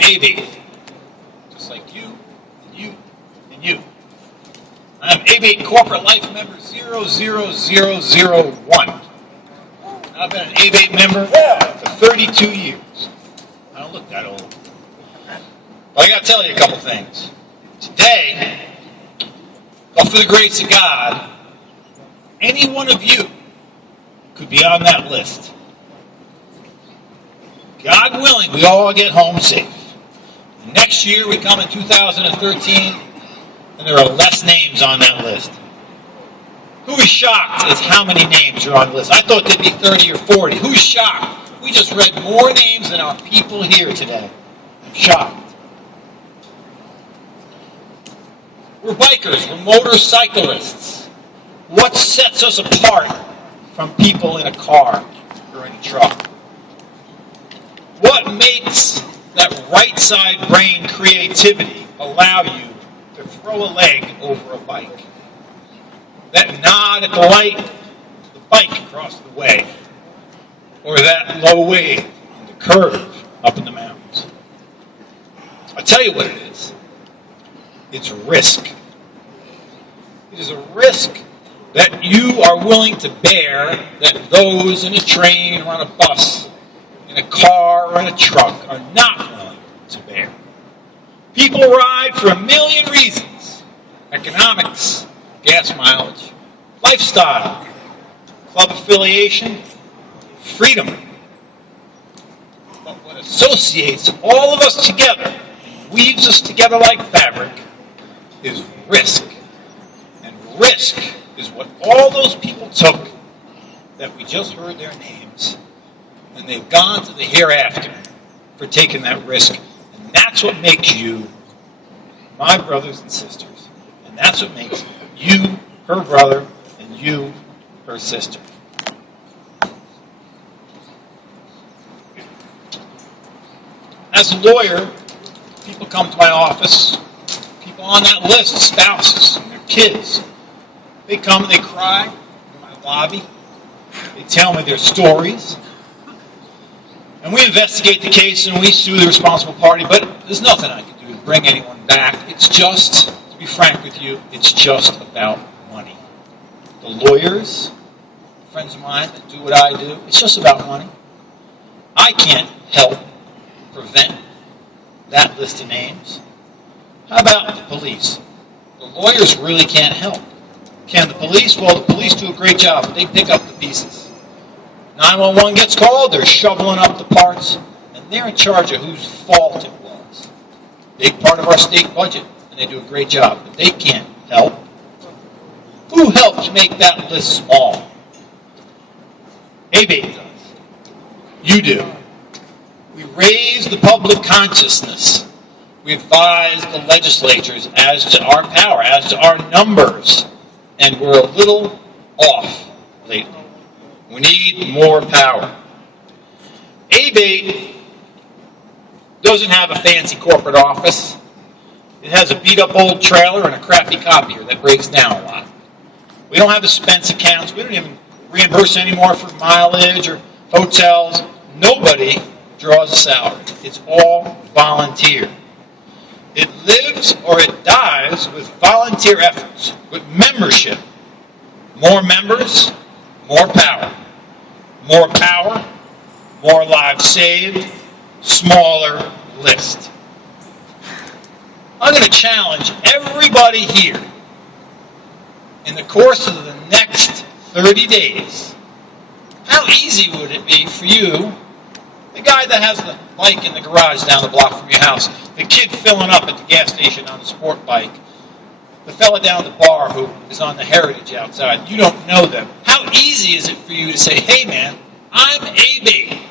ABATE, just like you, and you, and you. I'm ABATE Corporate Life Member 00001. I've been an ABATE member for 32 years. I don't look that old. But I got to tell you a couple things. Today, but for the grace of God, any one of you could be on that list. God willing, we all get home safe. Next year, we come in 2013, and there are less names on that list. Who is shocked is how many names are on the list? I thought there'd be 30 or 40. Who's shocked? We just read more names than our people here today. I'm shocked. We're bikers. We're motorcyclists. What sets us apart from people in a car or in a truck? What makes that right side brain creativity allow you to throw a leg over a bike? That nod at the light, the bike across the way, or that low wave on the curve up in the mountains. I'll tell you what it is. It's risk. It is a risk that you are willing to bear that those in a train or on a bus, in a car or in a truck are not willing to bear. People ride for a million reasons. Economics, gas mileage, lifestyle, club affiliation, freedom. But what associates all of us together, weaves us together like fabric, is risk. And risk is what all those people took that we just heard their names, and they've gone to the hereafter for taking that risk. And that's what makes you my brothers and sisters. And that's what makes you her brother and you her sister. As a lawyer, people come to my office, people on that list, spouses and their kids. They come and they cry in my lobby. They tell me their stories. And we investigate the case and we sue the responsible party, but there's nothing I can do to bring anyone back. It's just, to be frank with you, it's just about money. The lawyers, friends of mine that do what I do, it's just about money. I can't help prevent that list of names. How about the police? The lawyers really can't help. Can the police? Well, the police do a great job. They pick up the pieces. 911 gets called, they're shoveling up the parts, and they're in charge of whose fault it was. Big part of our state budget, and they do a great job, but they can't help. Who helped make that list small? ABATE does. You do. We raise the public consciousness. We advise the legislatures as to our power, as to our numbers, and we're a little off lately. We need more power. ABATE doesn't have a fancy corporate office. It has a beat-up old trailer and a crappy copier that breaks down a lot. We don't have expense accounts. We don't even reimburse anymore for mileage or hotels. Nobody draws a salary. It's all volunteer. It lives or it dies with volunteer efforts, with membership. More members, more power. More power, more lives saved, smaller list. I'm going to challenge everybody here in the course of the next 30 days. How easy would it be for you, the guy that has the bike in the garage down the block from your house, the kid filling up at the gas station on the sport bike, the fella down at the bar who is on the Heritage outside, you don't know them. How easy is it for you to say, hey man, I'm ABATE.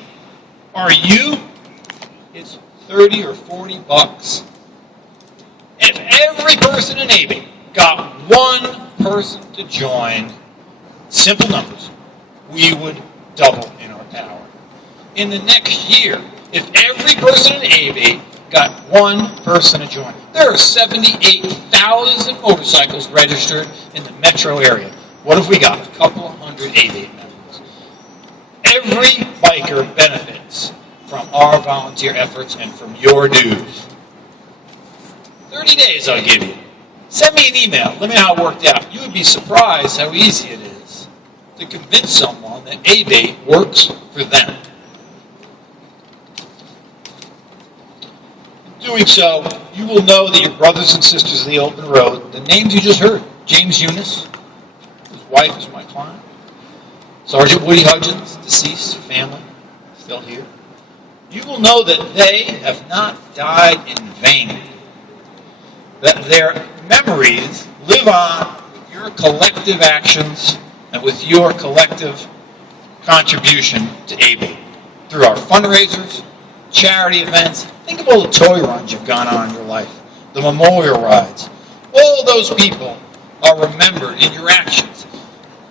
Are you? It's 30 or 40 bucks. If every person in ABATE got one person to join, simple numbers, we would double in our power. In the next year, if every person in ABATE got one person to join, there are 78,000 motorcycles registered in the metro area. What have we got? A couple of hundred ABATE members. Every biker benefits from our volunteer efforts and from your dues. 30 days I'll give you. Send me an email. Let me know how it worked out. You would be surprised how easy it is to convince someone that ABATE works for them. In doing so, you will know that your brothers and sisters of the open road, the names you just heard, James Eunice, his wife is my client, Sergeant Woody Hudgens, deceased, family, still here. You will know that they have not died in vain, that their memories live on with your collective actions and with your collective contribution to ABATE through our fundraisers, charity events. Think of all the toy runs you've gone on in your life, the memorial rides. All those people are remembered in your actions.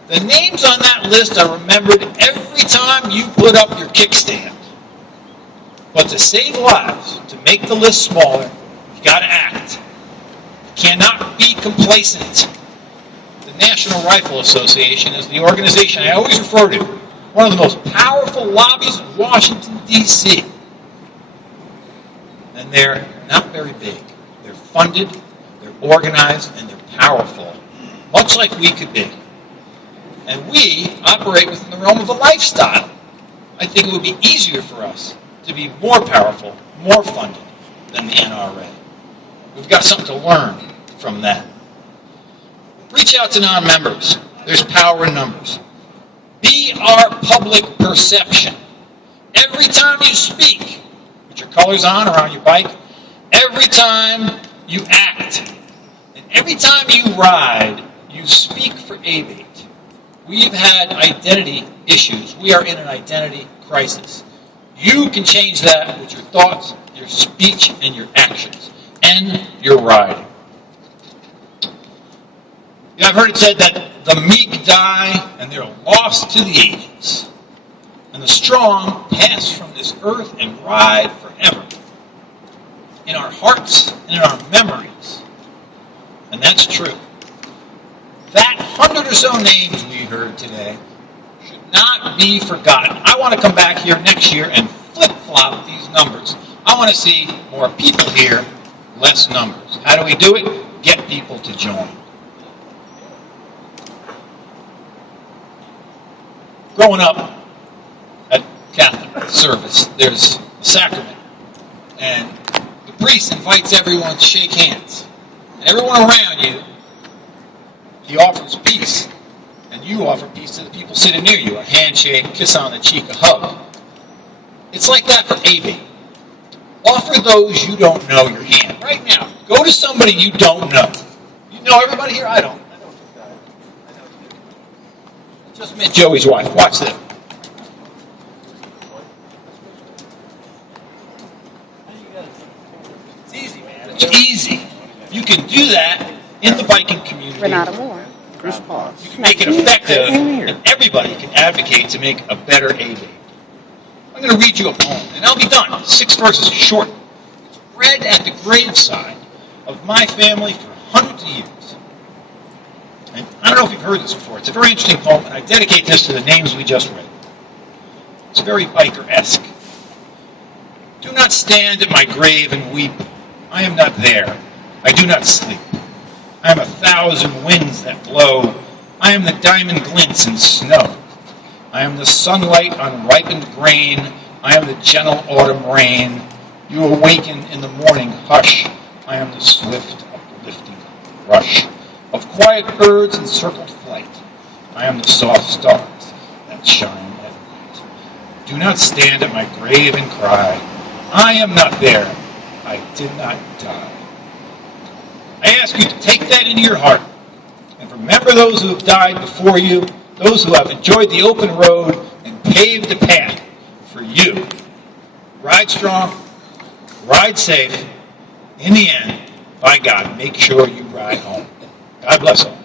The names on that list are remembered every time you put up your kickstand. But to save lives, to make the list smaller, you got to act. You cannot be complacent. The National Rifle Association is the organization I always refer to, one of the most powerful lobbies in Washington, D.C. And they're not very big. They're funded, they're organized, and they're powerful, much like we could be. And we operate within the realm of a lifestyle. I think it would be easier for us to be more powerful, more funded than the NRA. We've got something to learn from that. Reach out to non-members. There's power in numbers. Be our public perception. Every time you speak, put your colors on or on your bike, every time you act, and every time you ride, you speak for ABATE. We've had identity issues. We are in an identity crisis. You can change that with your thoughts, your speech, and your actions, and your riding. I've heard it said that the meek die and they're lost to the ages, and the strong pass from this earth and ride forever in our hearts and in our memories. And that's true. That 100 or so names we heard today should not be forgotten. I want to come back here next year and flip-flop these numbers. I want to see more people here, less numbers. How do we do it? Get people to join. Growing up at Catholic service, there's a sacrament, and the priest invites everyone to shake hands. And everyone around you, he offers peace, and you offer peace to the people sitting near you, a handshake, kiss on the cheek, a hug. It's like that for ABATE. Offer those you don't know your hand. Right now, go to somebody you don't know. You know everybody here? I don't. I know this guy. I know you. Just met Joey's wife. Watch this. It's easy, man. It's easy. You can do that in the biking community. Renata Moore. Chris Potts. You can make it effective, and everybody can advocate to make a better ABATE. I'm going to read you a poem, and I'll be done. 6 verses, short. It's read at the graveside of my family for hundreds of years. And I don't know if you've heard this before. It's a very interesting poem, and I dedicate this to the names we just read. It's very biker-esque. Do not stand at my grave and weep. I am not there. I do not sleep. I am 1,000 winds that blow. I am the diamond glints in snow. I am the sunlight on ripened grain. I am the gentle autumn rain. You awaken in the morning hush. I am the swift uplifting rush of quiet birds in circled flight. I am the soft stars that shine at night. Do not stand at my grave and cry. I am not there. I did not die. I ask you to take that into your heart and remember those who have died before you, those who have enjoyed the open road and paved the path for you. Ride strong, ride safe. In the end, by God, make sure you ride home. God bless all.